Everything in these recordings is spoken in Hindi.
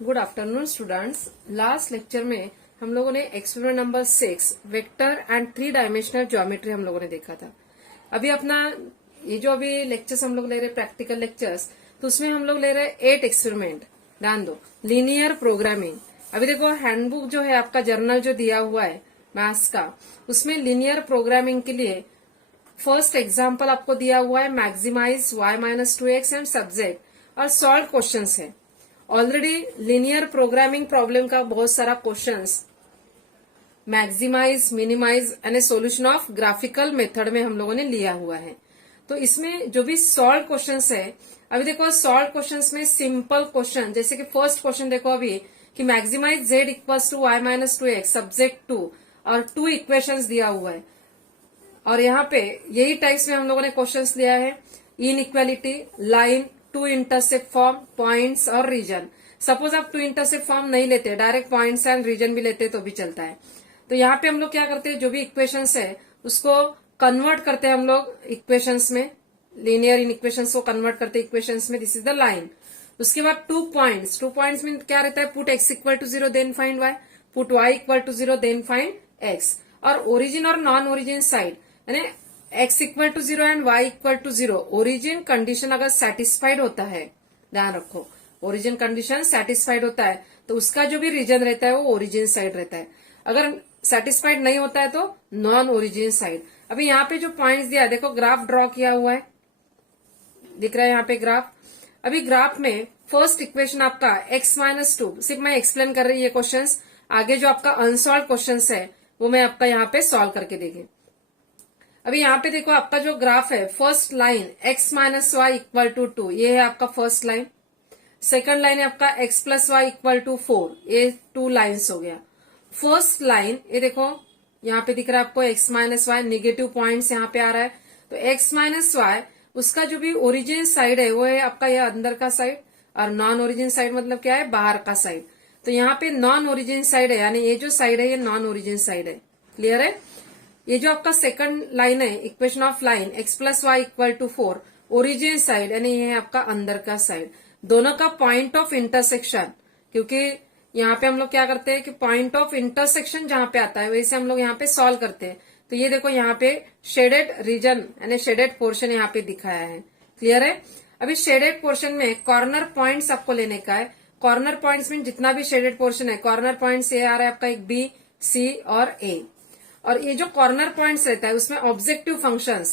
Good afternoon students. Last lecture में हम लोगों ने experiment number 6 vector and 3 dimensional geometry हम लोगों ने देखा था। अभी अपना ये जो अभी लेक्चर्स हम लोग ले रहे प्रैक्टिकल लेक्चर्स, तो उसमें हम लोग ले रहे 8 एक्सपेरिमेंट। ध्यान दो, लीनियर प्रोग्रामिंग। अभी देखो हैंडबुक जो है आपका जर्नल जो दिया हुआ है मैथ्स का, उसमें लीनियर प्रोग्रामिंग के लिए फर्स्ट एग्जाम्पल आपको दिया हुआ है मैक्सिमाइज y-2x एंड सब्जेक्ट और सॉल्व क्वेश्चंस है। ऑलरेडी लीनियर प्रोग्रामिंग प्रॉब्लम का बहुत सारा questions maximise, minimise and solution of graphical method में हम लोगों ने लिया हुआ है। तो इसमें जो भी सॉल्व क्वेश्चंस है, अभी देखो सॉल्व क्वेश्चंस में सिंपल क्वेश्चन, जैसे कि फर्स्ट क्वेश्चन देखो अभी कि maximise z equals to y-2x subject 2 और 2 इक्वेशंस दिया हुआ है। और यहाँ पे यही टाइप्स में हम लोगों ने क्वेश्चंस लिया है, inequality, line, two intercept form, points और रीजन। सपोज आप टू इंटरसेप्ट फॉर्म नहीं लेते, डायरेक्ट पॉइंट्स एंड रीजन भी लेते तो भी चलता है। तो यहाँ पे हम लोग क्या करते हैं, जो भी इक्वेशंस है उसको कन्वर्ट करते हैं हम लोग इक्वेशंस में, लीनियर इन इक्वेशंस को कन्वर्ट करते हैं इक्वेशंस में। This is the line. उसके बाद 2 पॉइंट्स में क्या रहता है, put x equal to 0 then find y, put y equal to 0 then find x। और ओरिजिन और नॉन ओरिजिन साइड, यानी x equal to 0 and y equal to 0, origin condition अगर सेटिस्फाइड होता है, ध्यान रखो ओरिजिन कंडीशन सेटिस्फाइड होता है तो उसका जो भी रीजन रहता है वो ओरिजिन साइड रहता है। अगर सेटिस्फाइड नहीं होता है तो नॉन ओरिजिन साइड। अभी यहाँ पे जो पॉइंट्स दिया है, देखो ग्राफ ड्रॉ किया हुआ है, दिख रहा है यहाँ पे ग्राफ। अभी ग्राफ में फर्स्ट इक्वेशन आपका x-2, सिर्फ मैं एक्सप्लेन कर रही है क्वेश्चंस, आगे जो आपका अनसॉल्व क्वेश्चंस है वो मैं आपका यहाँ पे सॉल्व करके देंगे। अभी यहाँ पे देखो आपका जो ग्राफ है, first line x-y equal to 2, ये है आपका फर्स्ट लाइन। सेकंड लाइन है आपका x plus y equal to 4, ये 2 लाइन्स हो गया। फर्स्ट लाइन ये देखो यहाँ पे दिख रहा है आपको x-y, निगेटिव पॉइंट्स यहाँ पे आ रहा है। तो x-y उसका जो भी ओरिजिन साइड है वो है आपका यह अंदर का साइड, और नॉन ओरिजिन साइड मतलब क्या है, बाहर का साइड। तो यहाँ पे नॉन ओरिजिन साइड है, यानी ये जो साइड है ये नॉन ओरिजिन साइड है। क्लियर है। ये जो आपका सेकंड लाइन है, equation of line x plus y equal to 4, origin side यानी ये है आपका अंदर का साइड। दोनों का पॉइंट ऑफ इंटरसेक्शन, क्योंकि यहाँ पे हम लोग क्या करते हैं कि पॉइंट ऑफ इंटरसेक्शन जहां पे आता है वैसे हम लोग यहाँ पे सॉल्व करते हैं। तो ये देखो यहाँ पे शेडेड रीजन यानी शेडेड पोर्शन यहाँ पे दिखाया है। क्लियर है। अभी शेडेड पोर्शन में कॉर्नर पॉइंट्स आपको लेने का है। कॉर्नर पॉइंट्स में जितना भी शेडेड पोर्शन है, कॉर्नर पॉइंट्स ये आ रहा है आपका एक बी, सी और ए। और ये जो कॉर्नर पॉइंट्स रहता है उसमें ऑब्जेक्टिव फंक्शन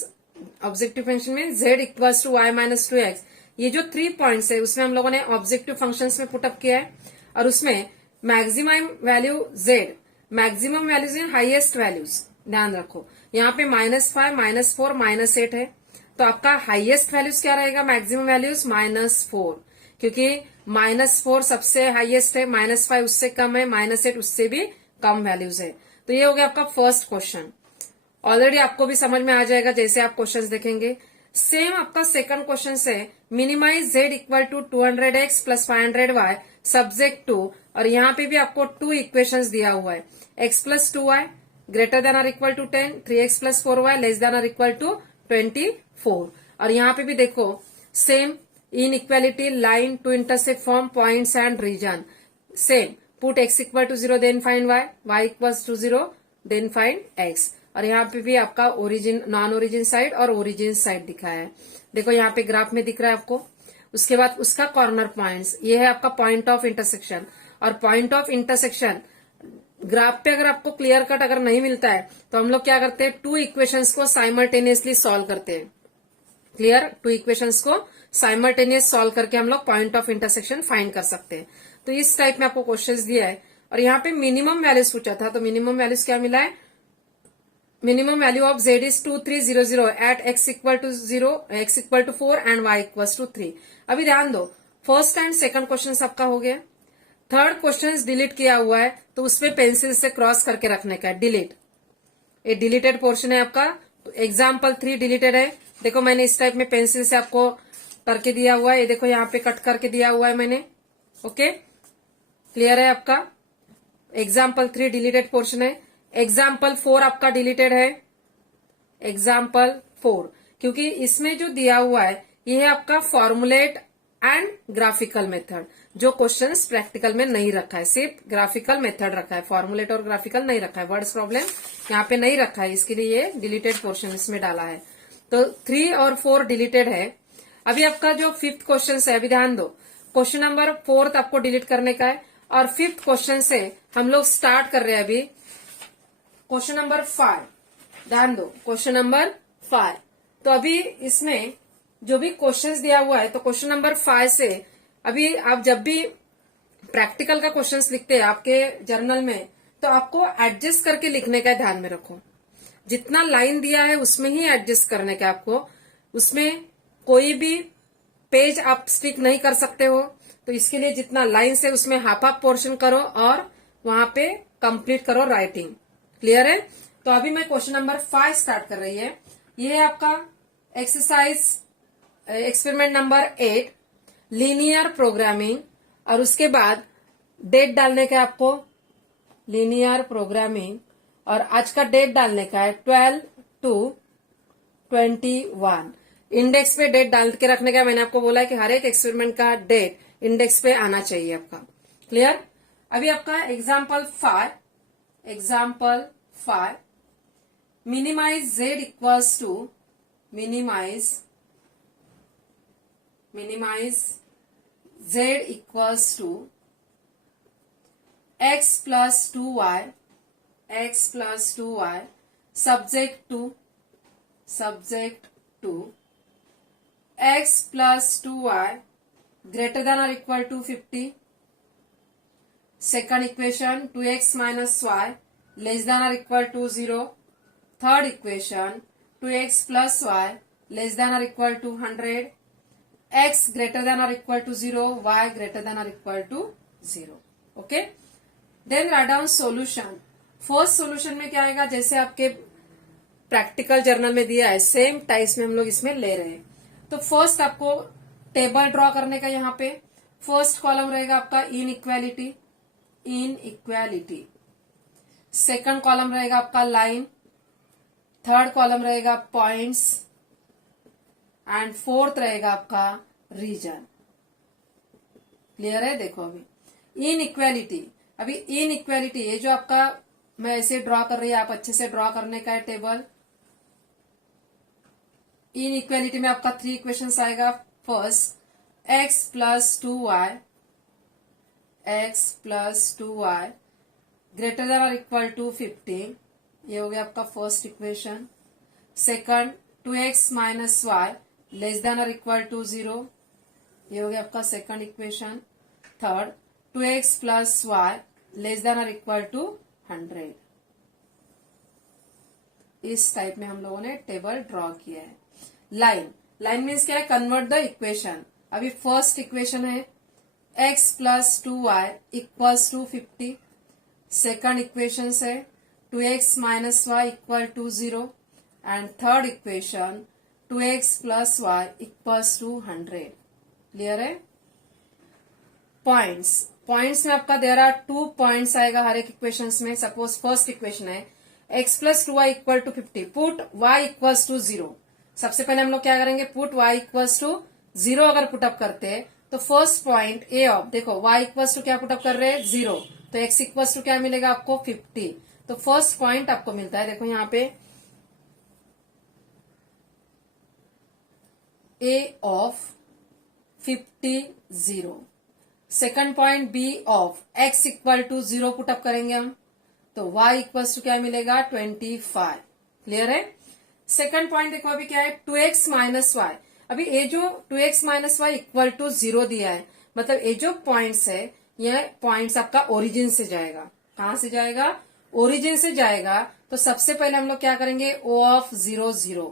में z इक्वल्स टू y-2x, ये जो 3 पॉइंट्स है उसमें हम लोगों ने ऑब्जेक्टिव फंक्शंस में पुटअप किया है। और उसमें maximum value z, maximum values in highest values, ध्यान रखो यहाँ पे -5, -4, -8 है। तो आपका हाईएस्ट वैल्यूज क्या रहेगा, मैक्सिमम वैल्यूज -4, क्योंकि -4 सबसे हाईएस्ट है, -5 उससे कम है, -8 उससे भी कम वैल्यूज है। तो ये हो गया आपका फर्स्ट क्वेश्चन। ऑलरेडी आपको भी समझ में आ जाएगा जैसे आप क्वेश्चंस देखेंगे। सेम आपका सेकंड क्वेश्चन से minimise z equal to 200x plus 500y subject 2, और यहाँ पे भी आपको 2 इक्वेशंस दिया हुआ है, x plus 2y greater than और equal to 10, 3x plus 4y less than और इक्वल टू 24। और यहाँ पे भी देखो same inequality, line, two intercept form, points and region. Same put x equal to 0 then find y equals to 0 then find x। और यहाँ पे भी आपका ओरिजिन, नॉन ओरिजिन साइड और ओरिजिन साइड दिखाया है। देखो यहाँ पे ग्राफ में दिख रहा है आपको। उसके बाद उसका कॉर्नर पॉइंट्स, ये है आपका पॉइंट ऑफ इंटरसेक्शन। और पॉइंट ऑफ इंटरसेक्शन ग्राफ पे अगर आपको क्लियर कट अगर नहीं मिलता है तो हम लोग क्या करते हैं, 2 इक्वेशंस को साइमल्टेनियसली सॉल्व करते हैं। क्लियर। 2 इक्वेशंस को साइमल्टेनियस सॉल्व करके हम लोग पॉइंट ऑफ इंटरसेक्शन फाइंड कर सकते हैं। तो इस टाइप में आपको क्वेश्चंस दिया है। और यहाँ पे मिनिमम वैल्यूज पूछा था, तो मिनिमम वैल्यूज क्या मिला है, minimum value of z is 2300 at x equal to 0, x equal to 4 and y equal to 3। अभी ध्यान दो, फर्स्ट एंड सेकंड क्वेश्चन आपका हो गया। थर्ड क्वेश्चन डिलीट किया हुआ है तो उसमें पेंसिल से क्रॉस करके रखने का है, डिलीट। ये डिलीटेड पोर्शन है आपका। तो एग्जाम्पल 3 डिलीटेड है। देखो मैंने इस टाइप में पेंसिल से आपको करके दिया हुआ है, ये देखो यहाँ पे कट करके दिया हुआ है मैंने। ओके, क्लियर है आपका। एग्जाम्पल 3 डिलीटेड पोर्शन है। एग्जाम्पल 4 आपका डिलीटेड है, एग्जाम्पल 4, क्योंकि इसमें जो दिया हुआ है ये है आपका फॉर्मुलेट एंड ग्राफिकल मेथड। जो क्वेश्चंस प्रैक्टिकल में नहीं रखा है, सिर्फ ग्राफिकल मेथड रखा है, फॉर्मुलेट और ग्राफिकल नहीं रखा है, वर्ड्स प्रॉब्लम यहाँ पे नहीं रखा है, इसके लिए ये डिलीटेड पोर्शन इसमें डाला है। तो 3 और 4 डिलीटेड है। अभी आपका जो 5th क्वेश्चन है, अभी ध्यान दो, क्वेश्चन नंबर 4 आपको डिलीट करने का है और 5th क्वेश्चन से हम लोग स्टार्ट कर रहे हैं अभी क्वेश्चन नंबर 5। ध्यान दो, क्वेश्चन नंबर 5। तो अभी इसमें जो भी क्वेश्चंस दिया हुआ है, तो क्वेश्चन नंबर 5 से अभी आप जब भी प्रैक्टिकल का क्वेश्चंस लिखते हैं आपके जर्नल में, तो आपको एडजस्ट करके लिखने का ध्यान में रखो। जितना लाइन दिया है उसमें ही एडजस्ट करने का आपको, उसमें कोई भी पेज आप स्टिक नहीं कर सकते हो। तो इसके लिए जितना लाइन से उसमें हाफ हाफ पोर्शन करो और वहां पे कंप्लीट करो राइटिंग। क्लियर है? तो अभी मैं क्वेश्चन नंबर 5 स्टार्ट कर रही है। ये है आपका exercise experiment number 8 linear programming, और उसके बाद डेट डालने का आपको, लीनियर प्रोग्रामिंग, और आज का डेट डालने का है 12/2/21। इंडेक्स पे डेट डाल के रखने का, मैंने आपको बोला है कि हर एक एक्सपेरिमेंट का डेट इंडेक्स पे आना चाहिए आपका। क्लियर? अभी आपका example 5 minimise z equals to minimise z equals to x plus 2y subject to x plus 2y greater than or equal to 50. Second equation 2x minus y less than or equal to 0. Third equation 2x plus y less than or equal to 100. X greater than or equal to 0, y greater than or equal to 0. Okay? Then write down solution. First solution में क्या आएगा, जैसे आपके प्रैक्टिकल जर्नल में दिया है सेम टाइप्स में हम लोग इसमें ले रहे हैं। तो फर्स्ट आपको टेबल ड्रॉ करने का, यहाँ पे फर्स्ट कॉलम रहेगा आपका इनइक्वालिटी, सेकंड कॉलम रहेगा आपका लाइन, थर्ड कॉलम रहेगा पॉइंट्स, एंड फोर्थ रहेगा आपका रीजन। क्लियर है? देखो अभी इनइक्वालिटी, अभी इनइक्वालिटी ये जो आपका मैं ऐसे ड्रॉ कर रही है, आप अच्छे से ड्रॉ करने का है टेबल। इनइक्वालिटी में आपका 3 इक्वेशंस आएगा। First x plus 2y greater than और इक्वल टू 15, ये हो गया आपका first equation. Second 2x minus y less than और इक्वल टू 0, ये हो गया आपका second equation. Third 2x plus y less than और इक्वल टू 100। इस टाइप में हम लोगों ने टेबल ड्रॉ किया है। लाइन मीन्स क्या है, कन्वर्ट द इक्वेशन। अभी फर्स्ट इक्वेशन है x plus 2y equals to 50। Second equation है 2x minus y equal to 0 and third equation 2x plus y equals to 100। Clear है? पॉइंट्स में आपका देर आर 2 पॉइंट्स आएगा हर एक इक्वेशन में। सपोज फर्स्ट इक्वेशन है x plus 2y equal to 50, put y equals to 0। सबसे पहले हम लोग क्या करेंगे, पुट y इक्वल्स टू 0 अगर पुटअप करते हैं तो फर्स्ट पॉइंट ए ऑफ, देखो y इक्वल्स टू क्या पुटअप कर रहे हैं 0, तो x इक्वल्स टू क्या मिलेगा आपको 50। तो फर्स्ट पॉइंट आपको मिलता है, देखो यहाँ पे a of 50 0। Second point b of x equal to 0 put up करेंगे हम, तो y इक्वल्स टू क्या मिलेगा 25। क्लियर है? सेकंड पॉइंट देखो अभी क्या है 2x माइनस वाई। अभी ये जो 2x minus y equal to 0 दिया है, मतलब ये जो पॉइंट्स है, यह पॉइंट्स आपका ओरिजिन से जाएगा। कहां से जाएगा? ओरिजिन से जाएगा। तो सबसे पहले हम लोग क्या करेंगे, o ऑफ 0 0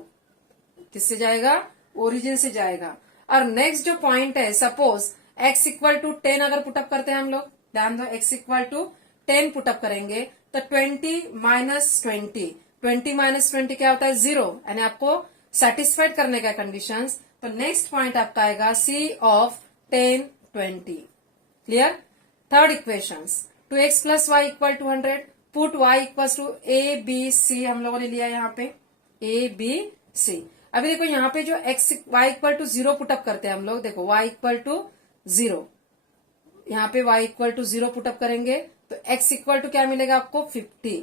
किससे जाएगा? ओरिजिन से जाएगा। और नेक्स्ट जो पॉइंट है, सपोज x इक्वल टू 10 अगर पुटअप करते हैं हम लोग, ध्यान दो, x इक्वल टू 10 पुटअप करेंगे तो 20 माइनस 20 माइनस 20 क्या होता है 0, यानी आपको सेटिस्फाइड करने का कंडीशंस। तो नेक्स्ट पॉइंट आपका आएगा c of 10 20। Clear? Third equations 2x plus y equal to 100, put y equal to a b c हम लोगों ने लिया यहाँ पे a b c। अभी देखो यहाँ पे जो y इक्वल टू 0 पुटअप करते हैं हम लोग, देखो y इक्वल टू 0, यहाँ पे y इक्वल टू 0 पुटअप करेंगे तो x इक्वल टू क्या मिलेगा आपको 50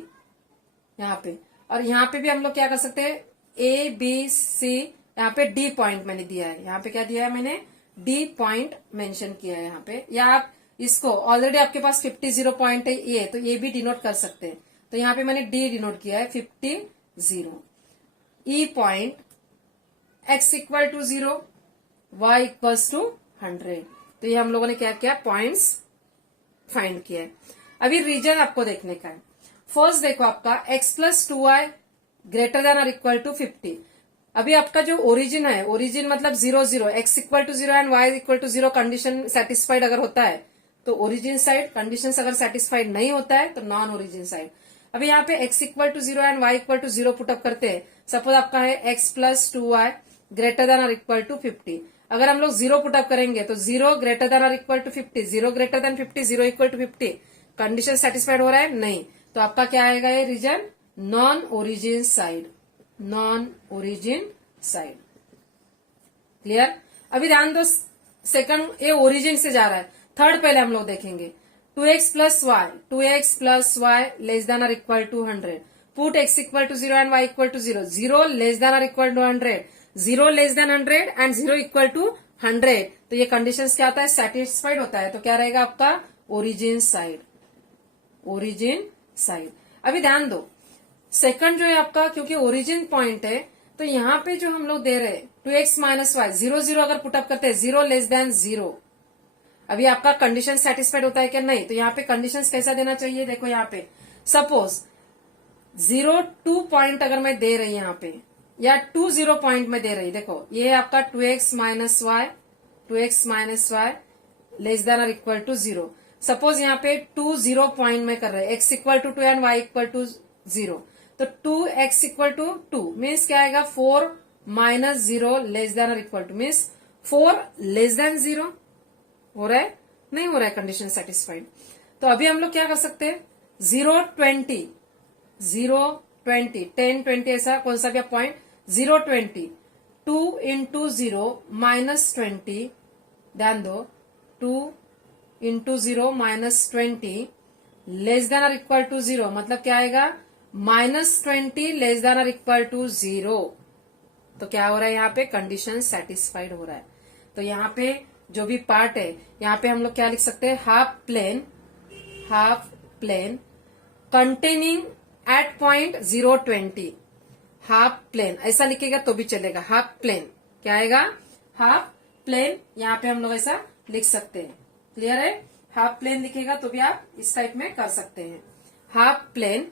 यहाँ पे। और यहाँ पे भी हम लोग क्या कर सकते हैं, A B C, यहाँ पे D पॉइंट मैंने दिया है, यहाँ पे क्या दिया है मैंने, D पॉइंट मेंशन किया है यहाँ पे। या आप इसको ऑलरेडी आपके पास 50 0 पॉइंट है ये, तो ये भी डिनोट कर सकते हैं। तो यहाँ पे मैंने D डिनोट किया है 50 0, E point, x equal to 0, y equals to 100। तो ये हम लोगों ने क्या किया, पॉइंट्स फाइंड किया है। अभी रीजन आपको देखने का है। फर्स्ट देखो आपका x plus 2y greater than और इक्वल टू 50। अभी आपका जो ओरिजिन है, ओरिजिन मतलब 0 0, x equal to 0 and y equal to 0 condition satisfied अगर होता है तो ओरिजिन साइड, कंडीशन अगर सेटिस्फाइड नहीं होता है तो नॉन ओरिजिन साइड। अभी यहाँ पे x equal to 0 and y equal to 0 put up करते हैं। सपोज आपका है x plus 2y greater than और इक्वल टू 50। अगर हम लोग 0 पुटअप करेंगे तो 0 ग्रेटर देन और equal to 50, 0 greater than 50, 0 equal to 50, condition satisfied हो रहा है नहीं, तो आपका क्या आएगा ये region, non origin side, non origin side. Clear. अभी ध्यान दो, सेकंड ये ओरिजिन से जा रहा है, थर्ड पहले हम लोग देखेंगे। 2x plus y, 2x plus y less than और equal to 100, put x equal to 0 and y equal to 0, 0 less than और equal to 100, 0 less than 100 and 0 equal to 100, तो ये कंडीशन क्या होता है, सेटिस्फाइड होता है। तो क्या रहेगा आपका ओरिजिन साइड, ओरिजिन साइड। अभी ध्यान दो, सेकंड जो है आपका, क्योंकि ओरिजिन पॉइंट है तो यहाँ पे जो हम लोग दे रहे हैं 2x माइनस वाई, 0 0 अगर पुटअप करते हैं, 0 लेस देन 0, अभी आपका कंडीशन सेटिस्फाइड होता है क्या, नहीं। तो यहाँ पे कंडीशन कैसा देना चाहिए, देखो यहाँ पे सपोज 0 2 पॉइंट अगर मैं दे रही यहाँ पे, या 2 0 पॉइंट में दे रही, देखो ये है आपका 2x minus y, 2x minus y less than और इक्वल टू 0। सपोज यहाँ पे 2 0 पॉइंट में कर रहे हैं, x equal to 2 and y equal to 0, तो 2x इक्वल टू 2 मीन्स क्या आएगा, 4 माइनस 0 लेस देन और equal to, means 4 less than 0 हो रहा है, नहीं हो रहा है, कंडीशन सेटिस्फाइड। तो अभी हम लोग क्या कर सकते हैं, 0 20, 0 20, 10 20, ऐसा कौन सा भी आप पॉइंट, 0 20, 2 इंटू 0 माइनस 20, ध्यान दो 2 इंटू 0 माइनस 20 लेस देन और इक्वल टू 0, मतलब क्या आएगा, माइनस 20 लेस देन और इक्वल टू 0। तो क्या हो रहा है, यहाँ पे कंडीशन सेटिस्फाइड हो रहा है। तो यहाँ पे जो भी पार्ट है, यहाँ पे हम लोग क्या लिख सकते हैं, half plane containing at point 0 20, half plane ऐसा लिखेगा तो भी चलेगा। हाफ प्लेन क्या आएगा, हाफ प्लेन, यहाँ पे हम लोग ऐसा लिख सकते हैं। क्लियर है, हाफ प्लेन लिखेगा तो भी आप इस टाइप में कर सकते हैं। Half plane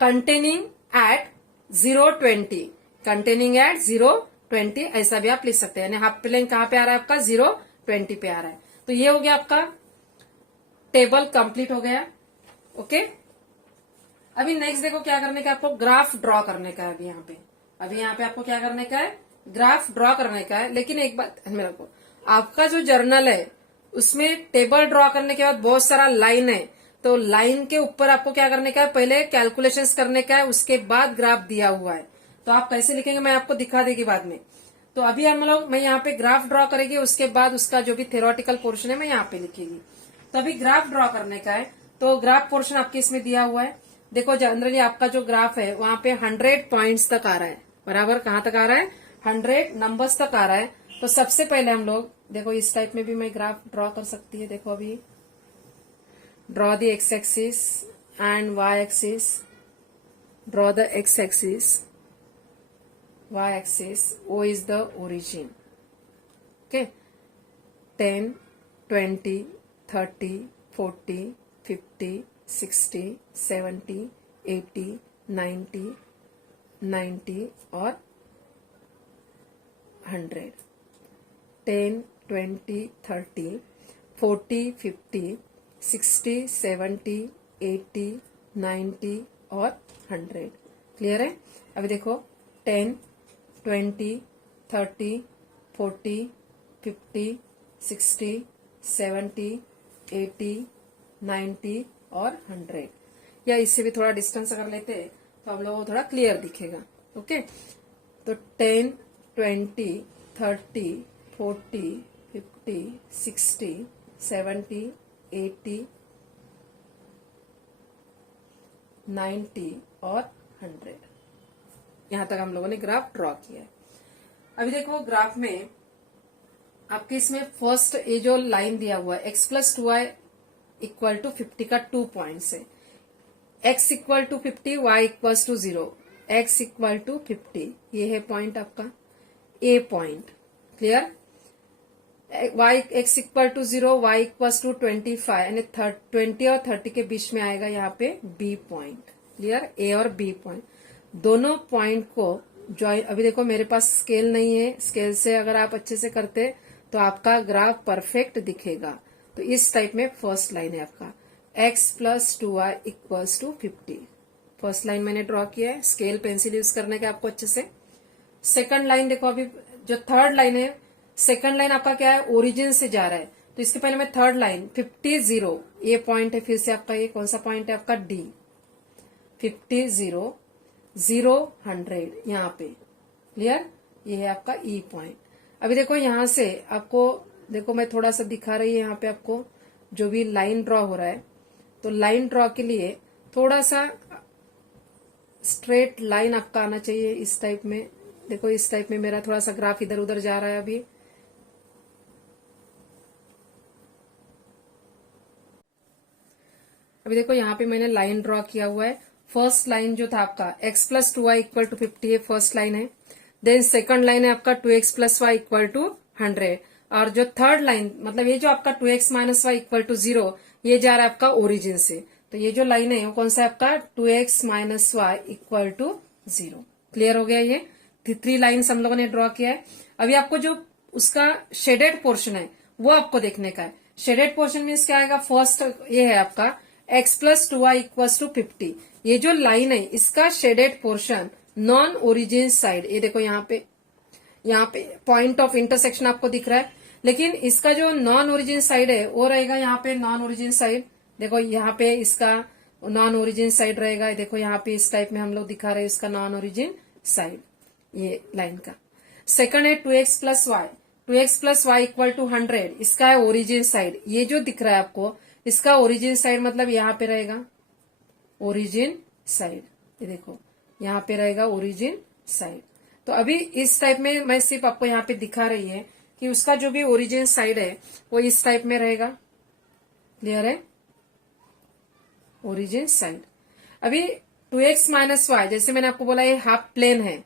containing at 0 20, containing at 0 20 ऐसा भी आप लिख सकते हैं। यानी हाफ प्लेन कहाँ पे आ रहा है आपका, 0 20 पे आ रहा है। तो ये हो गया आपका टेबल कंप्लीट हो गया। ओके, अभी नेक्स्ट देखो क्या करने का, आपको ग्राफ ड्रॉ करने का है। अभी यहाँ पे आपको क्या करने का है, ग्राफ ड्रॉ करने का है। लेकिन एक बात मेरे को, आपका जो जर्नल है उसमें टेबल ड्रॉ करने के बाद बहुत सारा लाइन है, तो लाइन के ऊपर आपको क्या करने का है, पहले कैलकुलेशंस करने का है, उसके बाद ग्राफ दिया हुआ है। तो आप कैसे लिखेंगे मैं आपको दिखा देगी बाद में। तो अभी हम लोग, मैं यहाँ पे ग्राफ ड्रॉ करेगी, उसके बाद उसका जो भी थ्योरेटिकल पोर्शन है मैं यहाँ पे लिखेगी। तो अभी ग्राफ ड्रॉ करने का है, तो ग्राफ पोर्शन आपके इसमें दिया हुआ है। देखो जनरली आपका जो ग्राफ है वहां पे 100 पॉइंट्स तक आ रहा है, बराबर कहाँ तक आ रहा है, 100 नंबर्स तक आ रहा है। तो सबसे पहले हम लोग देखो इस टाइप में भी मैं ग्राफ ड्रॉ कर सकती है। देखो अभी draw the x axis and y axis, draw the x axis, y axis, O is the origin. Okay, 10, 20, 30, 40, 50, 60, 70, 80, 90, 90 और 100. 10, 20, 30, 40, 50, 60, 70, 80, 90 और 100. क्लियर है। अभी देखो 10, 20, 30, 40, 50, 60, 70, 80, 90 और 100, या इससे भी थोड़ा डिस्टेंस अगर लेते हैं तो हम लोगों को थोड़ा क्लियर दिखेगा। ओके, तो 10, 20, 30, 40, 50, 50, 60, 70, 80, 90 और 100। यहां तक हम लोगों ने ग्राफ ड्रॉ किया है। अभी देखो ग्राफ में आपके इसमें फर्स्ट ये जो लाइन दिया हुआ है x plus 2y equal to 50 का 2 पॉइंट्स है। x equal to 50, y equal to 0, x equal to 50, ये है पॉइंट आपका a point. Clear. y x equal to 0, y equal to 25 यानी 20 और 30 के बीच में आएगा यहाँ पे b पॉइंट। क्लियर। a और b पॉइंट दोनों पॉइंट को ज्वाइन। अभी देखो मेरे पास स्केल नहीं है, स्केल से अगर आप अच्छे से करते तो आपका ग्राफ परफेक्ट दिखेगा। तो इस टाइप में फर्स्ट लाइन है आपका x plus 2y equals to 50। First line मैंने ड्रॉ किया है, स्केल पेंसिल यूज करने के आपको अच्छे से। सेकंड लाइन देखो, अभी जो थर्ड लाइन है, सेकंड लाइन आपका क्या है, ओरिजिन से जा रहा है। तो इसके पहले मैं थर्ड लाइन 50 0, ये पॉइंट है, फिर से आपका ये कौन सा पॉइंट है आपका D। 50 0 0 100 यहाँ पे। क्लियर। ये है आपका E पॉइंट। अभी देखो यहां से आपको देखो मैं थोड़ा सा दिखा रही है यहाँ पे आपको जो भी लाइन ड्रॉ हो रहा है। तो लाइन ड्रॉ के लिए थोड़ा सा स्ट्रेट लाइन आपका आना चाहिए इस टाइप में। देखो इस टाइप में मेरा थोड़ा सा ग्राफ इधर उधर जा रहा है। अभी देखो यहाँ पे मैंने लाइन ड्रॉ किया हुआ है। फर्स्ट लाइन जो था आपका x plus 2y equal to 50, ये फर्स्ट लाइन है। देन सेकंड लाइन है आपका 2x plus y equal to 100। और जो थर्ड लाइन मतलब ये जो आपका 2x minus y equal to 0, ये जा रहा है आपका ओरिजिन से। तो ये जो लाइन है वो कौन सा है आपका 2x minus y equal to 0। Clear हो गया। ये 3 लाइन्स हम लोगों ने ड्रॉ किया है। अभी आपको जो उसका शेडेड पोर्शन है वो आपको देखने का है। शेडेड पोर्शन मीन्स क्या आएगा, फर्स्ट ये है आपका x plus 2y equal to 50। ये जो लाइन है इसका shaded portion non origin side, ये देखो यहाँ पे पॉइंट ऑफ इंटरसेक्शन आपको दिख रहा है। लेकिन इसका जो नॉन ओरिजिन साइड है वो रहेगा यहाँ पे नॉन ओरिजिन साइड। देखो यहाँ पे इसका नॉन ओरिजिन साइड रहेगा। देखो यहाँ पे इस टाइप में हम लोग दिखा रहे हैं इसका नॉन ओरिजिन साइड, ये लाइन का। सेकंड है 2x plus y, 2x plus y equal to 100, इसका है ओरिजिन साइड। ये जो दिख रहा है आपको इसका ओरिजिन साइड मतलब यहाँ पे रहेगा ओरिजिन साइड। ये देखो यहाँ पे रहेगा ओरिजिन साइड। तो अभी इस टाइप में मैं सिर्फ आपको यहाँ पे दिखा रही है कि उसका जो भी ओरिजिन साइड है वो इस टाइप में रहेगा। क्लियर है। Origin side. अभी 2x माइनस वाई, जैसे मैंने आपको बोला ये हाफ प्लेन है,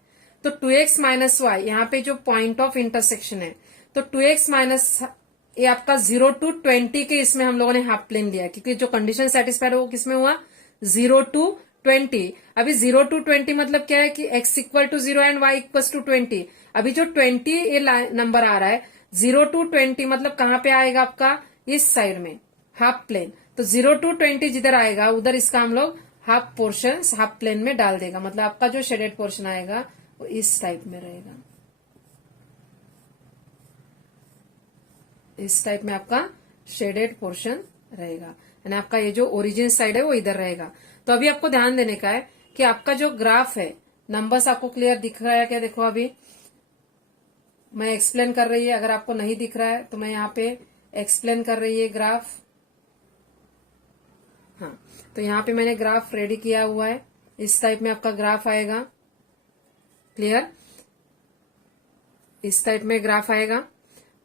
तो 2x माइनस वाई यहाँ पे जो पॉइंट ऑफ इंटरसेक्शन है, तो 2x माइनस ये आपका 0 to 20 के इसमें हम लोगों ने हाफ प्लेन लिया, क्योंकि जो कंडीशन सेटिस्फाइड है वो किसमें हुआ 0 to 20। अभी 0 to 20 मतलब क्या है कि x equal to 0 and y equal to 20। अभी जो 20 ये नंबर आ रहा है 0 to 20 मतलब कहाँ पे आएगा आपका इस साइड में हाफ प्लेन। तो 0 to 20 जिधर आएगा उधर इसका हम लोग हाफ पोर्शन हाफ प्लेन में डाल देगा। मतलब आपका जो शेडेड पोर्शन आएगा वो इस टाइप में रहेगा। इस टाइप में आपका शेडेड पोर्शन रहेगा, यानी आपका ये जो ओरिजिन साइड है वो इधर रहेगा। तो अभी आपको ध्यान देने का है कि आपका जो ग्राफ है, नंबर्स आपको क्लियर दिख रहा है क्या? देखो अभी मैं एक्सप्लेन कर रही है, अगर आपको नहीं दिख रहा है तो मैं यहाँ पे एक्सप्लेन कर रही है ग्राफ। हाँ, तो यहाँ पे मैंने ग्राफ रेडी किया हुआ है। इस टाइप में आपका ग्राफ आएगा। क्लियर। इस टाइप में ग्राफ आएगा।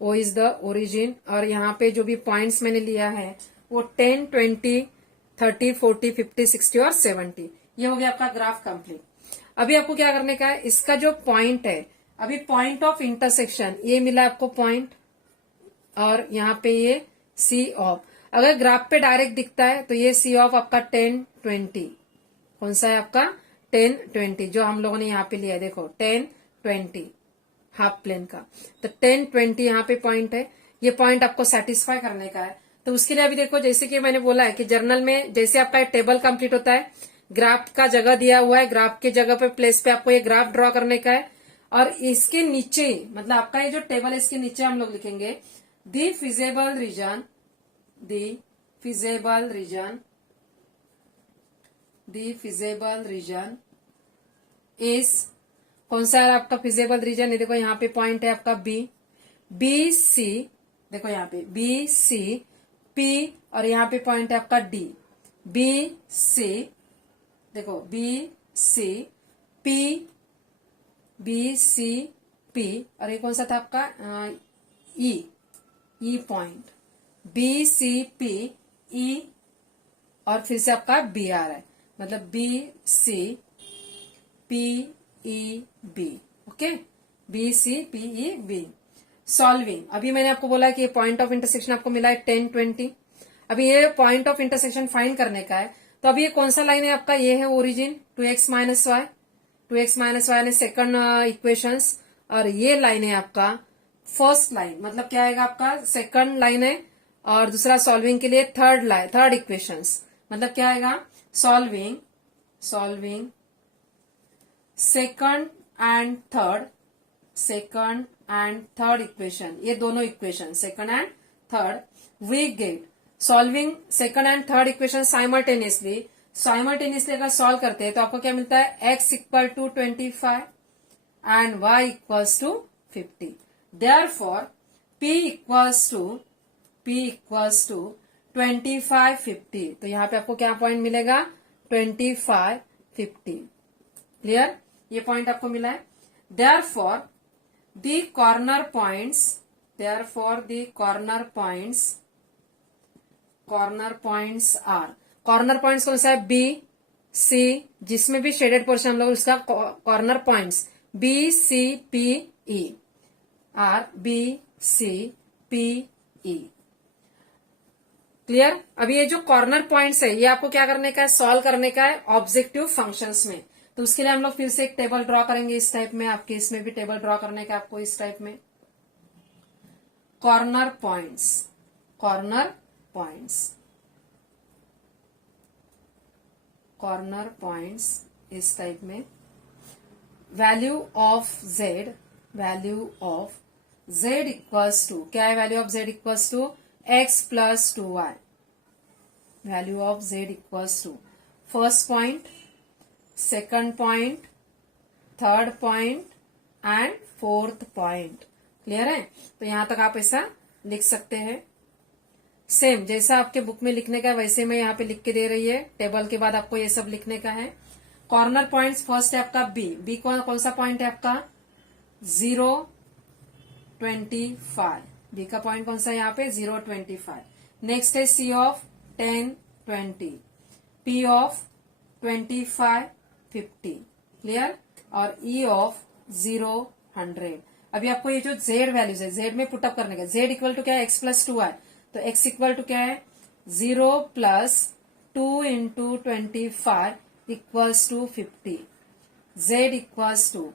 वो इज द ओरिजिन। और यहाँ पे जो भी पॉइंट्स मैंने लिया है वो 10, 20, 30, 40, 50, 60 और 70। ये हो गया आपका ग्राफ कंप्लीट। अभी आपको क्या करने का है, इसका जो पॉइंट है, अभी पॉइंट ऑफ इंटरसेक्शन ये मिला आपको पॉइंट, और यहाँ पे ये सी ऑफ। अगर ग्राफ पे डायरेक्ट दिखता है तो ये सी ऑफ आपका 10, 20 कौन सा है आपका 10, 20 जो हम लोगों ने यहाँ पे लिया है। देखो 10, 20 हाफ प्लेन का। तो 10, 20 यहाँ पे पॉइंट है। ये पॉइंट आपको सेटिस्फाई करने का है। तो उसके लिए अभी देखो, जैसे कि मैंने बोला है कि जर्नल में जैसे आपका एक टेबल कंप्लीट होता है, ग्राफ का जगह दिया हुआ है, ग्राफ के जगह पे प्लेस पे आपको ये ग्राफ ड्रॉ करने का है। और इसके नीचे मतलब आपका ये जो टेबल है इसके नीचे हम लोग लिखेंगे the feasible region, the feasible region, the feasible region is कौन सा है आपका फिजिबल रीजन। ये देखो यहाँ पे पॉइंट है आपका बी, बी सी देखो यहाँ पे बी सी पी और यहाँ पे पॉइंट है आपका डी, बी सी, देखो B C P, B C P और ये कौन सा था आपका E point, B C P E और फिर से आपका बी आ रहा है, मतलब B C P E B, okay, B C P E B. Solving, अभी मैंने आपको बोला कि ये पॉइंट ऑफ इंटरसेक्शन आपको मिला है 10, 20। अभी ये पॉइंट ऑफ इंटरसेक्शन फाइंड करने का है, तो अभी ये कौन सा लाइन है आपका, ये है origin 2x minus y, 2x minus y ने सेकंड इक्वेशंस, और ये लाइन है आपका फर्स्ट लाइन, मतलब क्या आएगा आपका सेकंड लाइन है, और दूसरा सॉल्विंग के लिए थर्ड लाइन, थर्ड इक्वेशंस, मतलब क्या आएगा solving second and third equation, ये दोनों equation second and third, we get solving second and third equation simultaneously अगर सॉल्व करते हैं तो आपको क्या मिलता है, x equal to 25 and y equals to 50। Therefore p equals to 25, 50, तो यहाँ पे आपको क्या पॉइंट मिलेगा 25, 50। क्लियर, ये पॉइंट आपको मिला है। Therefore the corner points are, corner points कौन सा है, बी सी, जिसमें भी शेडेड पोर्शन हम लोग उसका corner points B C P E are, B C P E. Clear, अभी ये जो कॉर्नर पॉइंट्स है ये आपको क्या करने का है, सॉल्व करने का है ऑब्जेक्टिव फंक्शंस में। तो उसके लिए हम लोग फिर से एक टेबल ड्रॉ करेंगे इस टाइप में, आपके इसमें भी टेबल ड्रॉ करने का आपको इस टाइप में, कॉर्नर पॉइंट्स इस टाइप में, value of z equals to, क्या है value of z equals to x plus 2y, value of z equals to first point, second point, third point and fourth point. Clear है, तो यहां तक आप ऐसा लिख सकते हैं। सेम जैसा आपके बुक में लिखने का है वैसे मैं यहाँ पे लिख के दे रही है, टेबल के बाद आपको ये सब लिखने का है। कॉर्नर पॉइंट्स फर्स्ट है आपका बी कौन सा पॉइंट है आपका 0, 25, बी का पॉइंट कौन सा है यहाँ पे 0, 25। नेक्स्ट है सी ऑफ 10, 20, पी ऑफ 25, 50। क्लियर, और ई ऑफ 0, 100। अभी आपको ये जो z वैल्यूज है z में पुटअप करने का, z इक्वल टू क्या है x प्लस 2y, तो x इक्वल टू क्या है 0 plus 2 into 25 equals to 50, z equals to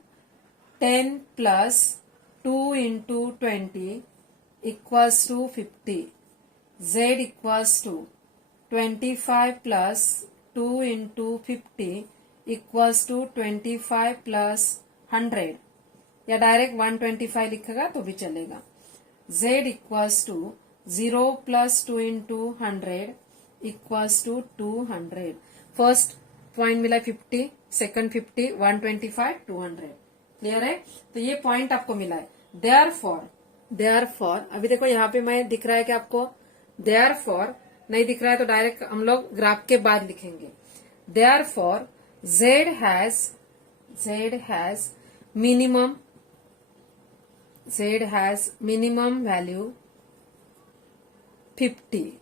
10 plus 2 into 20 equals to 50, z equals to 25 plus 2 into 50 equals to 25 plus 100, या डायरेक्ट 125 लिखेगा तो भी चलेगा। z equals to 0 plus 2 into 100 equals to 200। First point मिला 50, सेकंड 50, 125, 200। क्लियर है, तो ये पॉइंट आपको मिला है। देयरफॉर अभी देखो यहाँ पे मैं दिख रहा है कि आपको देयरफॉर नहीं दिख रहा है तो डायरेक्ट हम लोग ग्राफ के बाद लिखेंगे। Therefore z has minimum value 50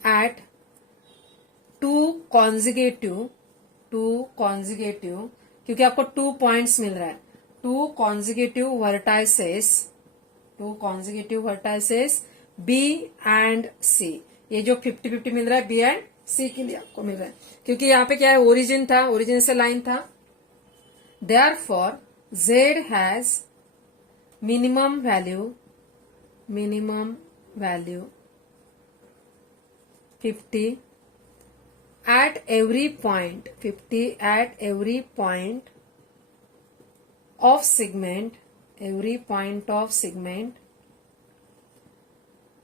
at two consecutive, क्योंकि आपको 2 पॉइंट्स मिल रहा है, 2 consecutive vertices B and C। ये जो 50-50 मिल रहा है B एंड C के लिए आपको मिल रहा है, क्योंकि यहाँ पे क्या है ओरिजिन था, ओरिजिन से लाइन था। Therefore Z has minimum value 50 at every point, 50 at every point of segment,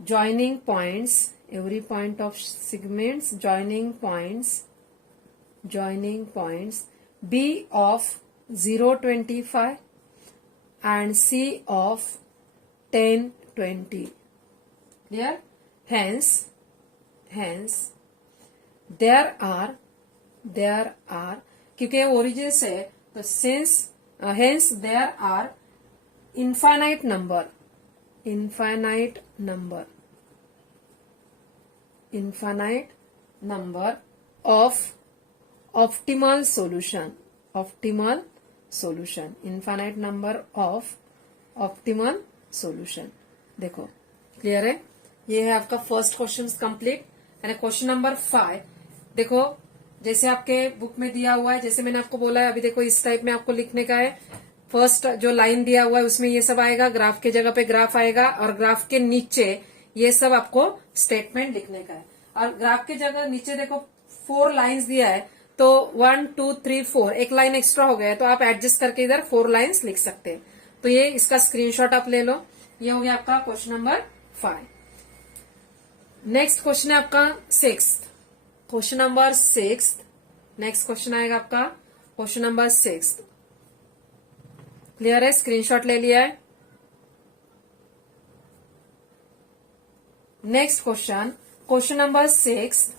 joining points, every point of segments joining points B of 0, 25 and C of 10, 20। Clear. Hence there are क्योंकि ओरिजिन से, तो since hence there are infinite number of optimal solution, infinite number of optimal solution. देखो क्लियर है, ये है आपका first question complete. And question number 5 देखो, जैसे आपके बुक में दिया हुआ है, जैसे मैंने आपको बोला है, अभी देखो इस टाइप में आपको लिखने का है। फर्स्ट जो लाइन दिया हुआ है उसमें ये सब आएगा, ग्राफ के जगह पे ग्राफ आएगा, और ग्राफ के नीचे ये सब आपको स्टेटमेंट लिखने का है। और ग्राफ के जगह नीचे देखो 4 लाइन्स दिया है, तो 1 2 3 4 एक लाइन एक्स्ट्रा हो गया है, तो आप एडजस्ट करके इधर 4 लाइन्स लिख सकते हैं। तो ये इसका स्क्रीनशॉट आप ले लो। ये हो गया आपका क्वेश्चन नंबर 5। नेक्स्ट क्वेश्चन है आपका 6। क्वेश्चन नंबर 6, नेक्स्ट क्वेश्चन आएगा आपका क्वेश्चन नंबर 6। क्लियर है, स्क्रीनशॉट ले लिया है। Next question, question number 6।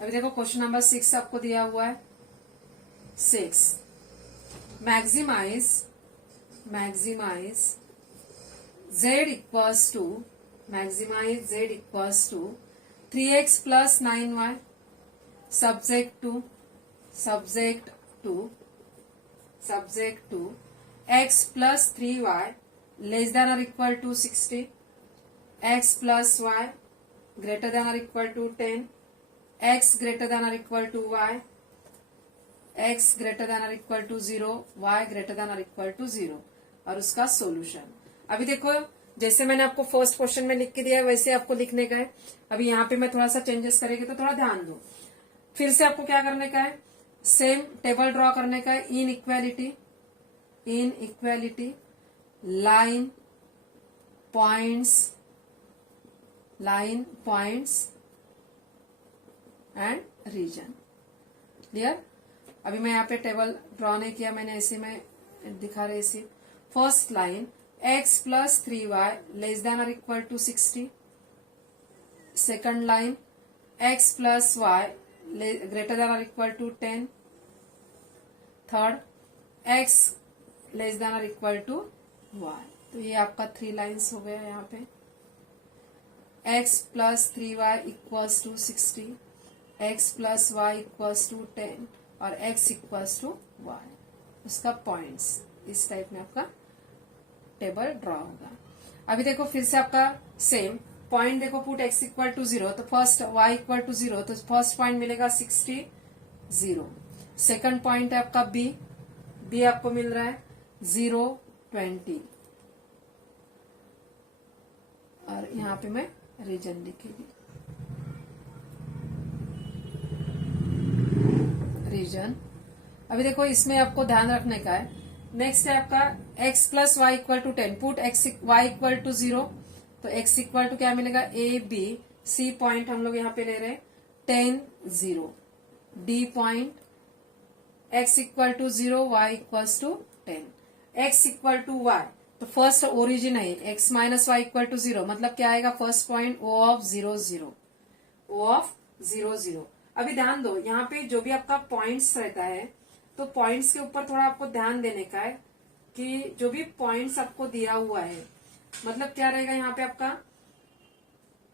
अभी देखो क्वेश्चन नंबर 6 आपको दिया हुआ है। 6 maximize z equals to 3x plus 9y subject to x plus 3y less than और equal to 60, x plus y greater than और equal to 10, x greater than और equal to y, x greater than और equal to 0, y greater than और इक्वल टू 0, और उसका सॉल्यूशन। अभी देखो जैसे मैंने आपको फर्स्ट क्वेश्चन में लिख के दिया है वैसे आपको लिखने का है। अभी यहाँ पे मैं थोड़ा सा चेंजेस करेंगे तो थोड़ा ध्यान दो। फिर से आपको क्या करने का है, सेम टेबल ड्रॉ करने का है। Inequality line points and region. Clear. अभी मैं यहाँ पे टेबल ड्रॉ नहीं किया, मैंने ऐसे में दिखा रही थी। First line x plus 3y less than और equal to 60। Second line x plus y greater than और equal to 10। Third x less than और इक्वल टू y। तो ये आपका 3 लाइन्स हो गया यहाँ पे। x प्लस 3y इक्वल्स टू 60, x plus y equals to 10 और x इक्वल्स टू y। उसका पॉइंट्स इस टाइप में आपका टेबल ड्रॉ होगा। अभी देखो फिर से आपका सेम पॉइंट देखो, पुट x इक्वल टू 0, तो फर्स्ट y इक्वल टू 0, तो फर्स्ट पॉइंट मिलेगा 60 0। सेकंड पॉइंट है आपका b आपको मिल रहा है 0 20, और यहाँ पे मैं रीजन लिखेगी रीजन। अभी देखो इसमें आपको ध्यान रखने का है। नेक्स्ट है आपका x plus y equal to 10, put y equal to 0, तो x इक्वल टू क्या मिलेगा a b, c पॉइंट हम लोग यहाँ पे ले रहे हैं 10 0, d point x equal to 0, y equal to 10, x equal to y, तो फर्स्ट ओरिजिन है x minus y equal to 0, मतलब क्या आएगा फर्स्ट पॉइंट o ऑफ 0 0। अभी ध्यान दो यहाँ पे जो भी आपका पॉइंट्स रहता है, तो पॉइंट्स के ऊपर थोड़ा आपको ध्यान देने का है कि जो भी पॉइंट्स आपको दिया हुआ है, मतलब क्या रहेगा यहाँ पे आपका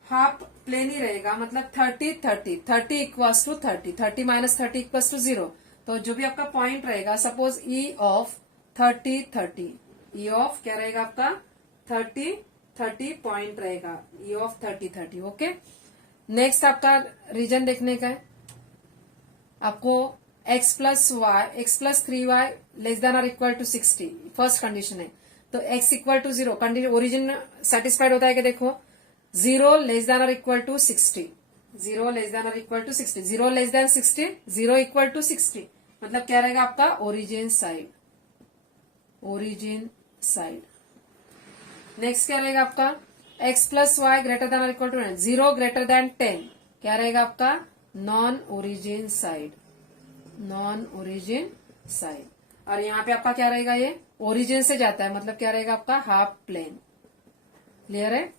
हाफ प्लेन ही रहेगा, मतलब 30 equals to 30 minus 30 equals to 0। तो जो भी आपका पॉइंट रहेगा, suppose e of 30 e of क्या रहेगा आपका 30 पॉइंट रहेगा, e ऑफ 30। ओके। नेक्स्ट आपका रीजन देखने का है आपको, x plus 3y less than और इक्वल टू 60, फर्स्ट कंडीशन है, तो x equal to 0, condition origin satisfied होता है कि देखो 0 लेस देन और इक्वल टू 60, 0 लेस देन और equal to 60, 0 less than 60, 0 equal to 60, मतलब क्या रहेगा आपका ओरिजिन साइड। नेक्स्ट क्या रहेगा आपका x plus y greater than और इक्वल टू 9, 0 ग्रेटर देन 10, क्या रहेगा आपका non origin side, non origin side. और यहाँ पे आपका क्या रहेगा, ये ओरिजिन से जाता है, मतलब क्या रहेगा आपका हाफ प्लेन। क्लियर है।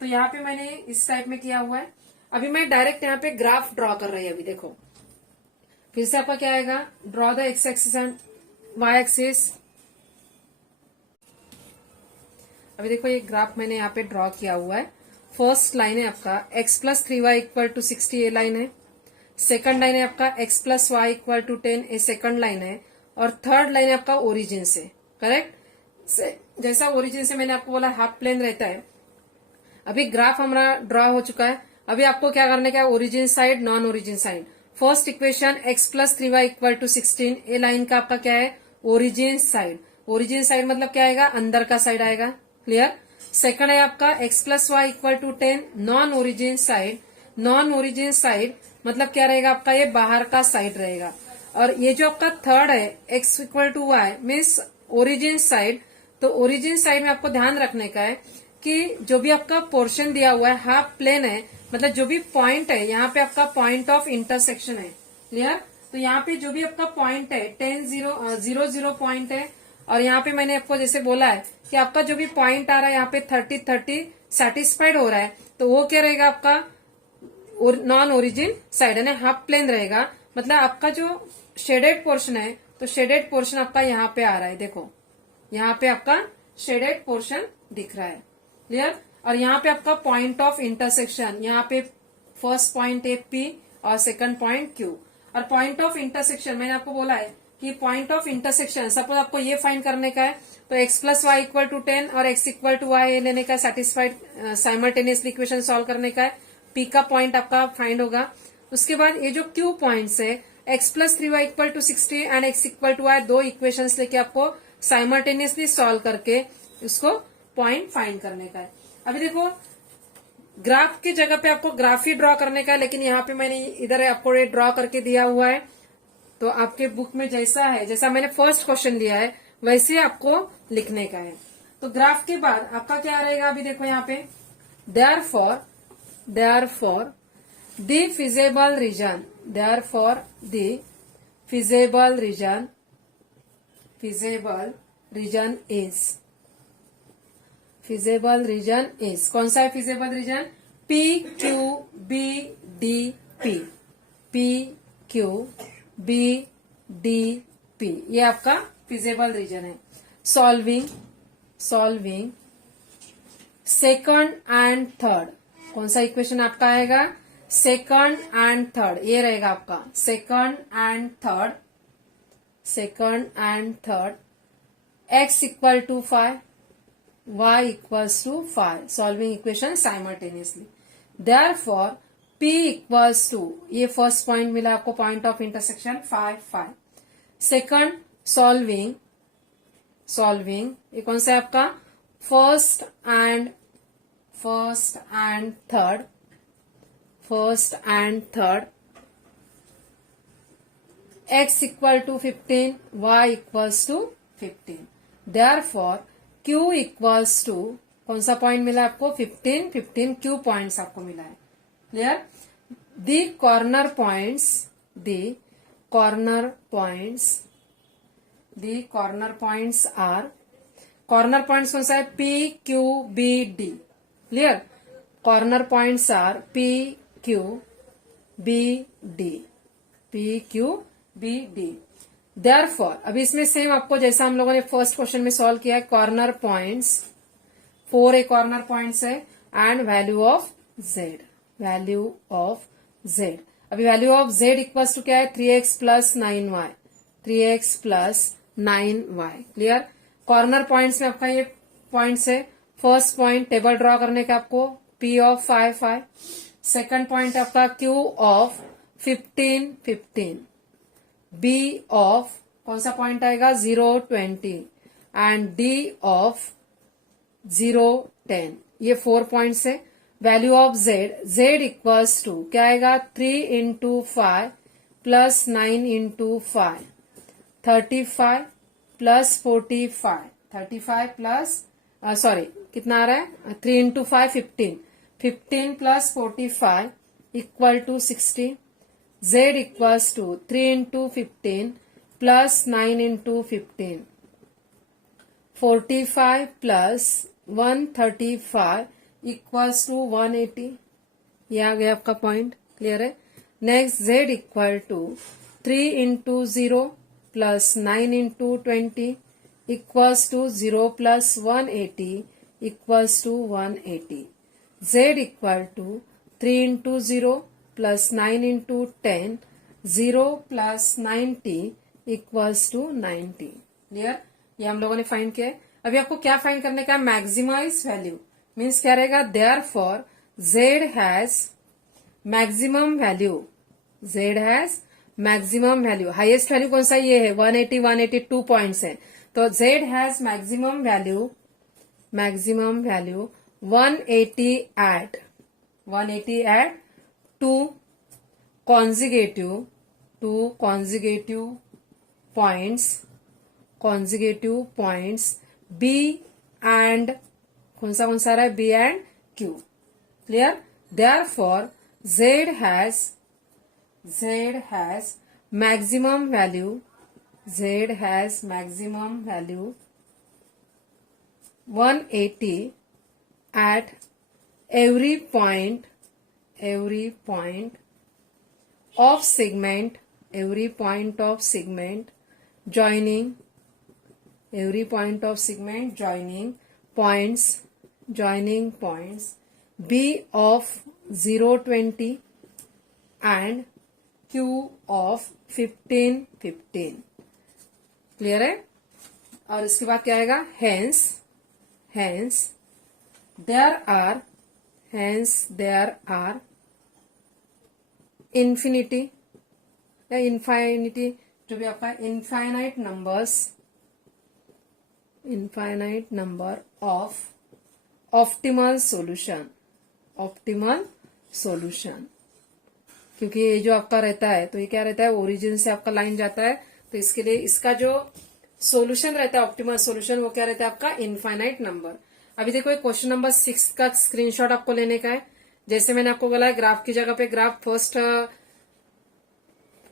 तो यहाँ पे मैंने इस टाइप में किया हुआ है। अभी मैं डायरेक्ट यहाँ पे ग्राफ ड्रॉ कर रही है। अभी देखो फिर से आपका क्या आएगा, draw the x axis and y axis. अभी देखो ये ग्राफ मैंने यहाँ पे ड्रॉ किया हुआ है। फर्स्ट लाइन है आपका x+3y इक्वल टू 60, ये लाइन है। सेकंड लाइन है आपका x+y इक्वल टू 10, ये सेकंड लाइन है। और थर्ड लाइन है आपका ओरिजिन से, करेक्ट। जैसा ओरिजिन से मैंने आपको बोला हाफ प्लेन रहता है। अभी ग्राफ हमारा ड्रॉ हो चुका है। अभी आपको क्या करने का है, origin side, non origin side. First equation x+3y equal to 16, ये लाइन का आपका क्या है, ओरिजिन साइड। ओरिजिन साइड मतलब क्या आएगा, अंदर का साइड आएगा। क्लियर। सेकंड है आपका x+y equal to 10, non origin side. Non origin side मतलब क्या रहेगा आपका, ये बाहर का साइड रहेगा। और ये जो आपका थर्ड है x equal to y means origin side. तो ओरिजिन साइड में आपको ध्यान रखने का है कि जो भी आपका पोर्शन दिया हुआ है हाफ प्लेन है, मतलब जो भी पॉइंट है यहाँ पे आपका पॉइंट ऑफ इंटरसेक्शन है। क्लियर। तो यहाँ पे जो भी आपका पॉइंट है 10 0 0 पॉइंट है। और यहाँ पे मैंने आपको जैसे बोला है कि आपका जो भी पॉइंट आ रहा है यहाँ पे 30 30 सेटिस्फाइड हो रहा है, तो वो क्या रहेगा आपका नॉन ओरिजिन साइड है ना, हाफ प्लेन रहेगा। मतलब आपका जो शेडेड पोर्शन है, तो शेडेड पोर्शन आपका यहाँ पे आ रहा है। देखो यहाँ पे आपका शेडेड पोर्शन दिख रहा है। क्लियर। और यहाँ पे आपका पॉइंट ऑफ इंटरसेक्शन, यहाँ पे फर्स्ट पॉइंट है P और सेकंड पॉइंट Q। और पॉइंट ऑफ इंटरसेक्शन मैंने आपको बोला है कि पॉइंट ऑफ इंटरसेक्शन सपोज आपको ये फाइंड करने का है, तो x+y इक्वल टू 10 और x इक्वल टू वाई लेने का, सेटिस्फाइड साइमल्टेनियसली इक्वेशन सॉल्व करने का है। P का पॉइंट आपका फाइंड होगा। उसके बाद ये जो Q पॉइंट्स है x+3y equal to 60 and x equal to y, दो इक्वेशंस लेके आपको साइमल्टेनियसली सॉल्व करके उसको पॉइंट फाइंड करने का है। अभी देखो ग्राफ की जगह पे आपको ग्राफ ही ड्रॉ करने का है, लेकिन यहाँ पे मैंने इधर आपको ये ड्रॉ करके दिया हुआ है। तो आपके बुक में जैसा है, जैसा मैंने फर्स्ट क्वेश्चन लिया है वैसे आपको लिखने का है। तो ग्राफ के बाद आपका क्या रहेगा, अभी देखो यहाँ पे therefore the feasible region, therefore the feasible region is कौन सा है feasible region, PQBDP, PQBDP, ये आपका feasible region है। सॉल्विंग सेकंड एंड थर्ड, कौन सा इक्वेशन आपका आएगा, सेकंड एंड थर्ड, ये रहेगा आपका second and third. x equal to 5, y equals to 5, solving equation simultaneously. Therefore p equals to, ये फर्स्ट पॉइंट मिला आपको, point of intersection 5 5। Second solving ये कौन सा है आपका, first and third, x equal to 15, y equals to 15। Therefore q equals to, कौन सा पॉइंट मिला आपको, 15 q पॉइंट्स आपको मिला है। Clear. The corner points are, corner points कौन सा है, PQBD। Clear. Corner points are PQBD। Therefore अभी इसमें सेम आपको जैसा हम लोगों ने फर्स्ट क्वेश्चन में सॉल्व किया है, कॉर्नर पॉइंट्स 4 कॉर्नर पॉइंट्स है एंड वैल्यू ऑफ z। अभी value of z equals to क्या है, 3x plus 9y, 3x plus 9y। Clear. Corner points में आपका ये पॉइंट्स है। फर्स्ट पॉइंट टेबल ड्रॉ करने का आपको, P ऑफ 5 5। सेकंड पॉइंट आपका Q ऑफ 15 15। B ऑफ कौन सा पॉइंट आएगा, 0 20 एंड D ऑफ 0 10। ये 4 पॉइंट्स है। Value of z equals to क्या आएगा, 3 into 5 plus 9 into 5, 35 plus 45, 35 plus कितना आ रहा है, 3 into 5 15, 15 plus 45 equal to 60। z equals to 3 into 15 plus 9 into 15, 45 plus 135 equals to 180। ये आ गया आपका पॉइंट, क्लियर है। Next z equal to 3 into 0 plus 9 into 20 equals to 0 plus 180 equals to 180। z equal to 3 into 0 plus 9 into 10, 0 plus 90 equals to 90। Clear, ये हम लोगों ने फाइंड किया है। अभी आपको क्या फाइंड करने का, मैक्सिमाइज वैल्यू। मीन्स क्या रहेगा, therefore z has maximum value, z has maximum value. Highest value कौन सा, ये है 180, 182 पॉइंट्स है, तो z has maximum value 180 at two consecutive points B and कौन सा आ रहा है, B and Q। Clear, therefore Z has maximum value 180 at every point of segment joining points B of 020 and Q of 15। Clear है। और इसके बाद क्या आएगा, hence there are infinity जो भी आपका infinite number of optimal solution। क्योंकि ये जो आपका रहता है, तो ये क्या रहता है, ओरिजिन से आपका लाइन जाता है, तो इसके लिए इसका जो सॉल्यूशन रहता है, ऑप्टिमल सॉल्यूशन, वो क्या रहता है आपका, इनफाइनाइट नंबर। अभी देखो ये क्वेश्चन नंबर 6 का स्क्रीनशॉट आपको लेने का है। जैसे मैंने आपको बोला है, ग्राफ की जगह पे ग्राफ, फर्स्ट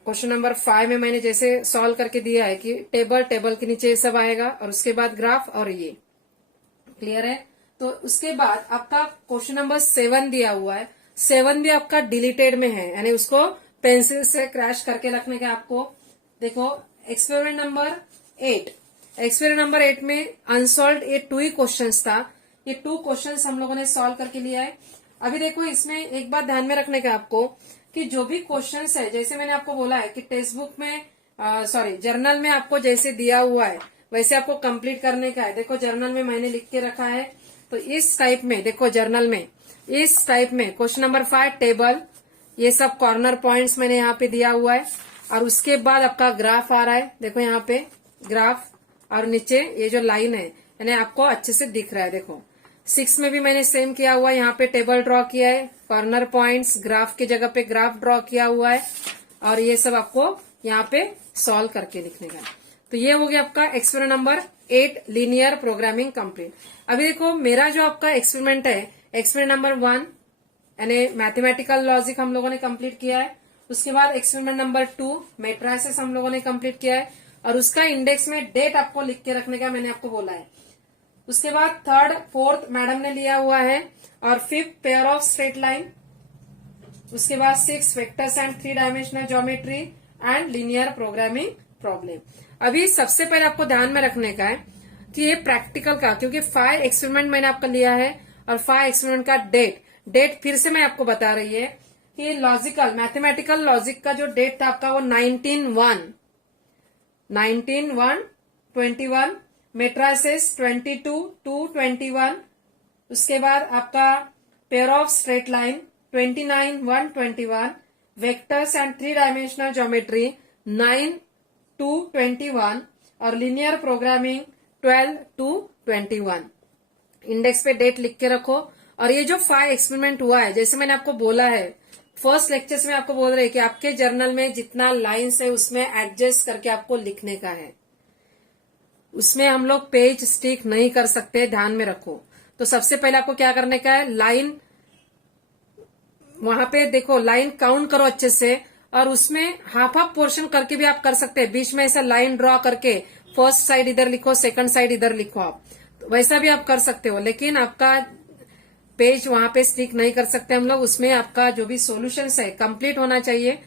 क्वेश्चन नंबर 5 में मैंने जैसे सॉल्व करके दिया है कि टेबल के नीचे ये सब आएगा और उसके बाद ग्राफ और ये, क्लियर है। तो उसके बाद आपका क्वेश्चन नंबर 7 दिया हुआ है, 7 भी आपका डिलीटेड में है, यानी उसको पेंसिल से क्रैश करके रखने का आपको। देखो एक्सपेरिमेंट नंबर 8 में अनसॉल्व ये 2 ही क्वेश्चंस था, ये 2 क्वेश्चंस हम लोगों ने सॉल्व करके लिया है। अभी देखो इसमें एक बात ध्यान में रखने का आपको कि जो भी क्वेश्चंस है, जैसे मैंने आपको बोला है कि टेक्स्ट बुक में जर्नल में आपको जैसे दिया हुआ है वैसे आपको कंप्लीट करने का है। देखो जर्नल में मैंने लिख के रखा है, तो इस टाइप में देखो, जर्नल में इस टाइप में क्वेश्चन नंबर 5 टेबल, ये सब कॉर्नर पॉइंट्स मैंने यहाँ पे दिया हुआ है, और उसके बाद आपका ग्राफ आ रहा है। देखो यहाँ पे ग्राफ, और नीचे ये जो लाइन है, यानी आपको अच्छे से दिख रहा है। देखो 6 में भी मैंने सेम किया हुआ है, यहाँ पे टेबल ड्रॉ किया है, कॉर्नर पॉइंट्स, ग्राफ की जगह पे ग्राफ ड्रॉ किया हुआ है, और ये सब आपको यहाँ पे सॉल्व करके लिखने का है। तो ये हो गया आपका experiment number 8, linear programming complete. अभी देखो मेरा जो आपका एक्सपेरिमेंट है, एक्सपेरिमेंट नंबर 1 यानी मैथमेटिकल लॉजिक हम लोगों ने कंप्लीट किया है। उसके बाद एक्सपेरिमेंट नंबर 2 मैट्रिसेस हम लोगों ने कंप्लीट किया है, और उसका इंडेक्स में डेट आपको लिख के रखने का मैंने आपको बोला है। उसके बाद 3rd 4th मैडम ने लिया हुआ है, और 5th pair of straight line. उसके बाद 6 vectors and 3 dimensional geometry and linear programming problem. अभी सबसे पहले आपको ध्यान में रखने का है कि ये प्रैक्टिकल का, क्योंकि 5 एक्सपेरिमेंट मैंने आपका लिया है, और 5 एक्सपेरिमेंट का डेट फिर से मैं आपको बता रही है कि लॉजिकल मैथमेटिकल लॉजिक का जो डेट था आपका वो 19/1/21, मेट्राइसेस 22/2/21। उसके बाद आपका pair of straight line 29/1/21, vectors and 3 dimensional geometry 9/2/21, और लीनियर प्रोग्रामिंग 12/2/21। इंडेक्स पे डेट लिख के रखो। और ये जो 5 एक्सपेरिमेंट हुआ है, जैसे मैंने आपको बोला है फर्स्ट लेक्चर में, आपको बोल रहे हैं कि आपके जर्नल में जितना लाइन्स है उसमें एडजस्ट करके आपको लिखने का है, उसमें हम लोग पेज स्टिक नहीं कर सकते, ध्यान में रखो। तो सबसे पहले आपको क्या करने का है, लाइन वहां पे देखो, लाइन काउंट करो अच्छे से, और उसमें हाफ हाफ पोर्शन करके भी आप कर सकते हैं। बीच में ऐसा लाइन ड्रॉ करके फर्स्ट साइड इधर लिखो, सेकंड साइड इधर लिखो, आप तो वैसा भी आप कर सकते हो। लेकिन आपका पेज वहां पे स्टिक नहीं कर सकते हम लोग, उसमें आपका जो भी सॉल्यूशन है कंप्लीट होना चाहिए।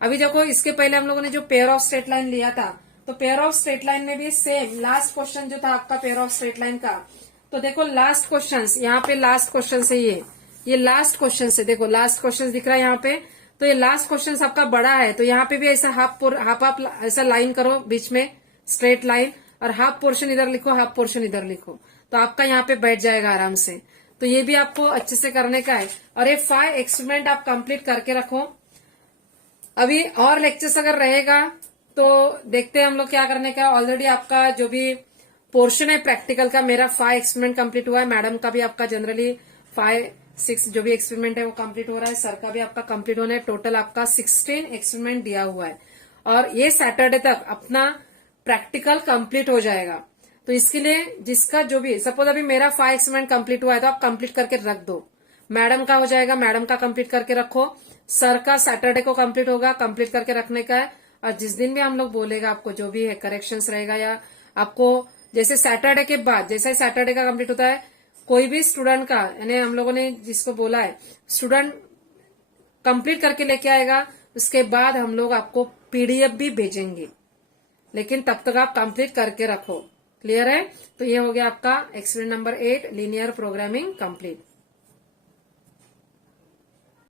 अभी देखो इसके पहले हम लोगों ने जो पेयर ऑफ स्ट्रेट लाइन लिया था, तो पेयर ऑफ स्ट्रेट लाइन में भी सेम लास्ट क्वेश्चन जो था आपका पेयर ऑफ स्ट्रेट लाइन का, तो देखो लास्ट क्वेश्चन, यहाँ पे लास्ट क्वेश्चन है, ये लास्ट क्वेश्चन है। देखो लास्ट क्वेश्चन दिख रहा है यहाँ पे, तो ये लास्ट क्वेश्चन आपका बड़ा है, तो यहाँ पे भी ऐसा हाफ हाफ ऐसा लाइन करो बीच में स्ट्रेट लाइन, और हाफ पोर्शन इधर लिखो, हाफ पोर्शन इधर लिखो, तो आपका यहाँ पे बैठ जाएगा आराम से। तो ये भी आपको अच्छे से करने का है। और ये 5 एक्सपेरिमेंट आप कंप्लीट करके रखो। अभी और लेक्चर्स अगर रहेगा तो देखते हैं हम लोग क्या करने का। ऑलरेडी आपका जो भी पोर्शन है प्रैक्टिकल का, मेरा 5 एक्सपेरिमेंट कंप्लीट हुआ है, मैडम का भी आपका जनरली 5-6 जो भी एक्सपेरिमेंट है वो कंप्लीट हो रहा है, सर का भी आपका कंप्लीट होना है। टोटल आपका 16 एक्सपेरिमेंट दिया हुआ है, और ये सैटरडे तक अपना प्रैक्टिकल कंप्लीट हो जाएगा। तो इसके लिए जिसका जो भी, सपोज अभी मेरा 5 एक्सपेरिमेंट कंप्लीट हुआ है, तो आप कंप्लीट करके रख दो। मैडम का हो जाएगा, मैडम का कंप्लीट करके रखो। सर का सैटरडे को कंप्लीट होगा, कंप्लीट करके रखने का है। और जिस दिन भी हम लोग बोलेगा आपको जो भी है करेक्शंस रहेगा, या आपको जैसे सैटरडे के बाद, जैसे सैटरडे का कंप्लीट होता है, कोई भी स्टूडेंट का, यानी हम लोगों ने जिसको बोला है स्टूडेंट कंप्लीट करके लेके आएगा, उसके बाद हम लोग आपको पीडीएफ भी भेजेंगे। लेकिन तब तक आप कंप्लीट करके रखो। क्लियर है? तो ये हो गया आपका experiment number 8 linear programming complete.